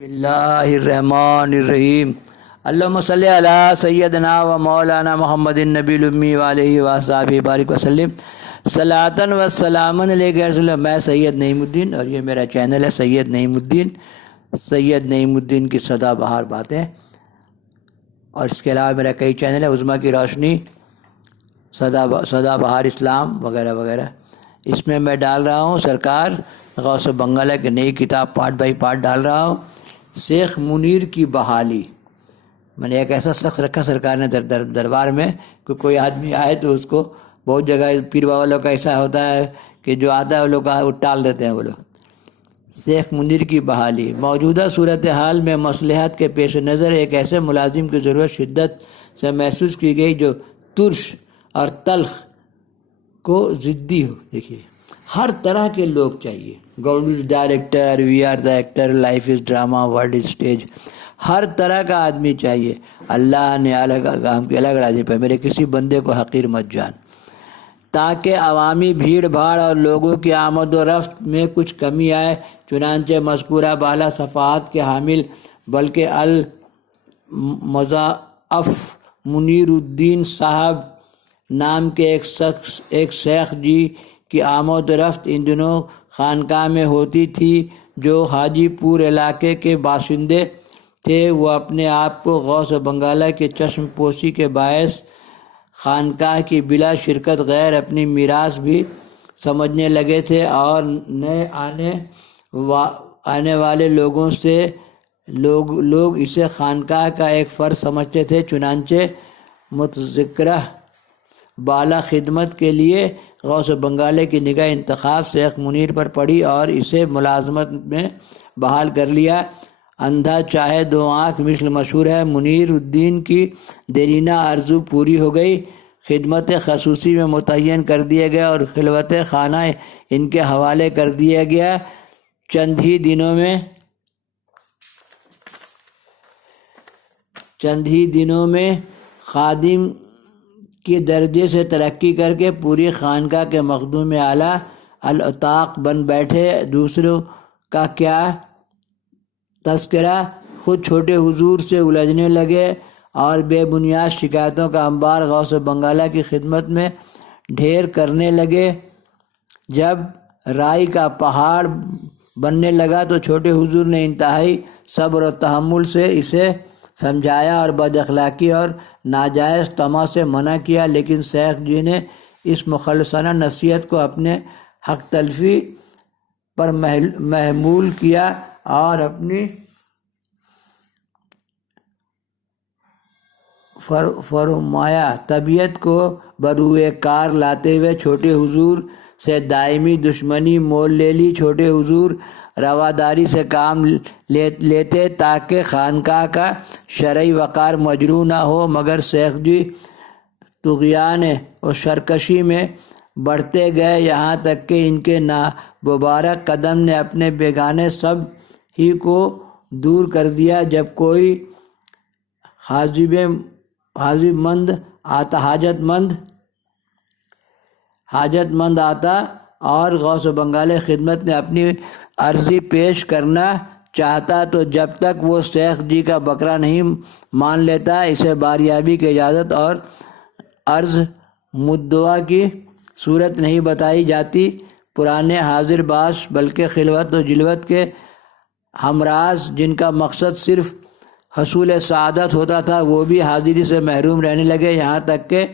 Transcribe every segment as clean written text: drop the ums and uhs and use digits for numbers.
اللہ الرحمن الرحیم اللہم صلی علی سیدنا و مولانا محمد النبی الامی وعلیہ وصحبہ بارک وسلم صلاۃً و سلامً علیک یا رسول اللہ۔ میں سید نعیم الدین اور یہ میرا چینل ہے سید نعیم الدین کی سدا بہار باتیں، اور اس کے علاوہ میرا کئی چینل ہے، عظمیٰ کی روشنی، سدا بہار اسلام وغیرہ وغیرہ۔ اس میں ڈال رہا ہوں سرکار غوث بنگالہ کی نئی کتاب پارٹ بائی پارٹ ڈال رہا ہوں، شیخ منیر کی بحالی۔ میں نے ایک ایسا شخص رکھا سرکار نے دربار میں کہ کوئی آدمی آئے تو اس کو بہت جگہ پیر بابا لوگ کا ایسا ہوتا ہے کہ جو آتا ہے وہ لوگ وہ ٹال دیتے ہیں وہ لوگ۔ شیخ منیر کی بحالی۔ موجودہ صورتحال میں مصلحت کے پیش نظر ایک ایسے ملازم کی ضرورت شدت سے محسوس کی گئی جو ترش اور تلخ کو ضدی ہو۔ دیکھیے ہر طرح کے لوگ چاہیے، government director, we are the actor, life is drama, world stage, ہر طرح کا آدمی چاہیے۔ اللہ نے الگ کام کی الگ راضی پہ میرے کسی بندے کو حقیر مت جان، تاکہ عوامی بھیڑ بھاڑ اور لوگوں کی آمد و رفت میں کچھ کمی آئے۔ چنانچہ مذکورہ بالا صفحات کے حامل بلکہ المضاعف منیر الدین صاحب نام کے ایک شیخ جی کی آمد و رفت ان دنوں خانقاہ میں ہوتی تھی، جو حاجی پور علاقے کے باشندے تھے۔ وہ اپنے آپ کو غوث بنگالہ کی چشم پوشی کے باعث خانقاہ کی بلا شرکت غیر اپنی میراث بھی سمجھنے لگے تھے، اور نئے آنے والے لوگوں سے لوگ اسے خانقاہ کا ایک فرد سمجھتے تھے۔ چنانچہ متذکرہ بالا خدمت کے لیے غوث بنگالہ کی نگاہ انتخاب شیخ منیر پر پڑی اور اسے ملازمت میں بحال کر لیا۔ اندھا چاہے دو آنکھ مثل مشہور ہے، منیر الدین کی دیرینہ آرزو پوری ہو گئی۔ خدمت خصوصی میں متعین کر دیا گیا اور خلوت خانہ ان کے حوالے کر دیا گیا۔ چند ہی دنوں میں خادم کے درجے سے ترقی کر کے پوری خانقاہ کے مخدوم اعلیٰ الاطاق بن بیٹھے۔ دوسروں کا کیا تذکرہ، خود چھوٹے حضور سے الجھنے لگے اور بے بنیاد شکایتوں کا انبار غوث بنگالہ کی خدمت میں ڈھیر کرنے لگے۔ جب رائی کا پہاڑ بننے لگا تو چھوٹے حضور نے انتہائی صبر و تحمل سے اسے سمجھایا اور بد اخلاقی اور ناجائز طمع سے منع کیا، لیکن شیخ جی نے اس مخلصانہ نصیحت کو اپنے حق تلفی پر محمول کیا اور اپنی فرمایا طبیعت کو بروئے کار لاتے ہوئے چھوٹے حضور سے دائمی دشمنی مول لے لی۔ چھوٹے حضور رواداری سے کام لیتے تاکہ خانقاہ کا شرعی وقار مجروح نہ ہو، مگر شیخ جی طغیان و سرکشی میں بڑھتے گئے، یہاں تک کہ ان کے نامبارک قدم نے اپنے بیگانے سب ہی کو دور کر دیا۔ جب کوئی حاجت مند آتا اور غوث بنگالہ خدمت نے اپنی عرضی پیش کرنا چاہتا تو جب تک وہ شیخ جی کا بکرا نہیں مان لیتا، اسے باریابی کی اجازت اور عرض مدعا کی صورت نہیں بتائی جاتی۔ پرانے حاضر باش بلکہ خلوت و جلوت کے ہمراز، جن کا مقصد صرف حصول سعادت ہوتا تھا، وہ بھی حاضری سے محروم رہنے لگے، یہاں تک کہ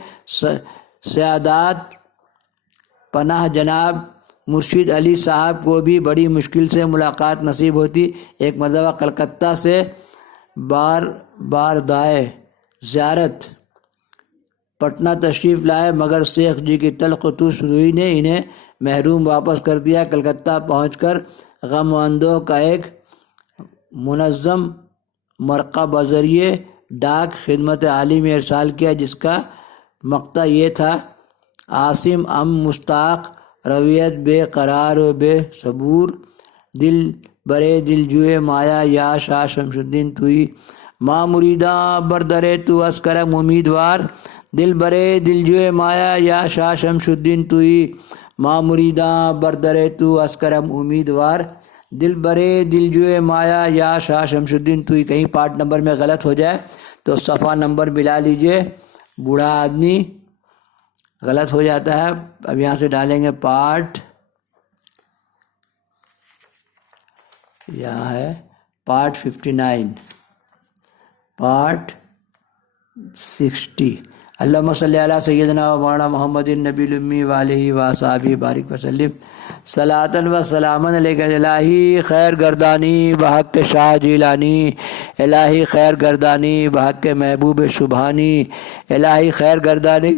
سعادت پناہ جناب مرشد علی صاحب کو بھی بڑی مشکل سے ملاقات نصیب ہوتی۔ ایک مرتبہ کلکتہ سے باردائے زیارت پٹنہ تشریف لائے، مگر شیخ جی کی تلخ و ترش روئی نے انہیں محروم واپس کر دیا۔ کلکتہ پہنچ کر غم و اندوہ کا ایک منظم مرقع بذریعہ ڈاک خدمت عالی میں ارسال کیا، جس کا مقطع یہ تھا: عاصم مشتاق رویت بے قرار و بے صبور، دل برے دل جوئے مایا یا شاہ شمس الدین توئی، ماں مریداں بردرے تو اسکرم امیدوار، دل برے دل جوئے مایا یا شاہ شمس الدین توئی، ماں مریداں بردرے تو اسکرم امیدوار۔ دل برے دل جوئے مایا یا شاہ شمس الدین تو ہی کہیں پارٹ نمبر میں غلط ہو جائے تو صفحہ نمبر ملا لیجئے، بوڑھا آدمی غلط ہو جاتا ہے۔ اب یہاں سے ڈالیں گے پارٹ، یہاں ہے پارٹ 59، پارٹ 60۔ اللہم صلی علی سیدنا و مولانا محمد النبی الامی وآلہ وصحبہ بارک وسلم صلاۃ و سلام علیک الہی خیر گردانی بحق شاہ جیلانی، الہی خیر گردانی بحق محبوب سبحانی، الہی خیر گردانی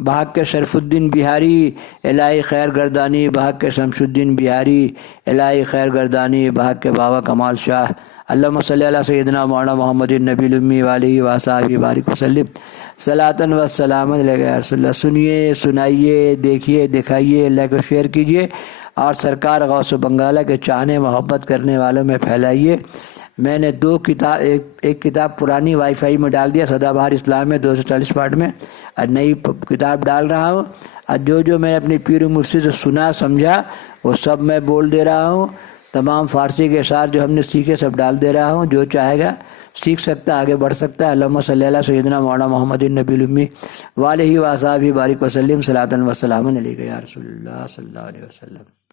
بحق شرف الدین بہاری، الہی خیر گردانی بحق شمس الدین بہاری، الہی خیر گردانی بحق بابا کمال شاہ۔ اللہم صلی علی سیدنا مولانا محمد النبی الامی وآلہ وصحبہ بارک وسلم صلاۃ و سلام علیک یا رسول اللہ۔ سنیے، سنائیے، دیکھیے، دکھائیے، لائک و شیئر کیجیے اور سرکار غوث و بنگالہ کے چاہنے محبت کرنے والوں میں پھیلائیے۔ میں نے دو کتاب، ایک کتاب پرانی وائی فائی میں ڈال دیا، سدا بہار اسلام میں 240 پارٹ میں، اور نئی کتاب ڈال رہا ہوں، اور جو میں اپنی پیر و مرشد سے سنا سمجھا وہ سب میں بول دے رہا ہوں، تمام فارسی کے اشعار جو ہم نے سیکھے سب ڈال دے رہا ہوں، جو چاہے گا سیکھ سکتا ہے، آگے بڑھ سکتا ہے۔ اللہم صلی علی سیدنا مولانا محمد النبی الامی وآلہ وصحبہ بارک وسلم صلاۃ و سلام علیک یا رسول اللہ صلی اللہ علیہ وسلم۔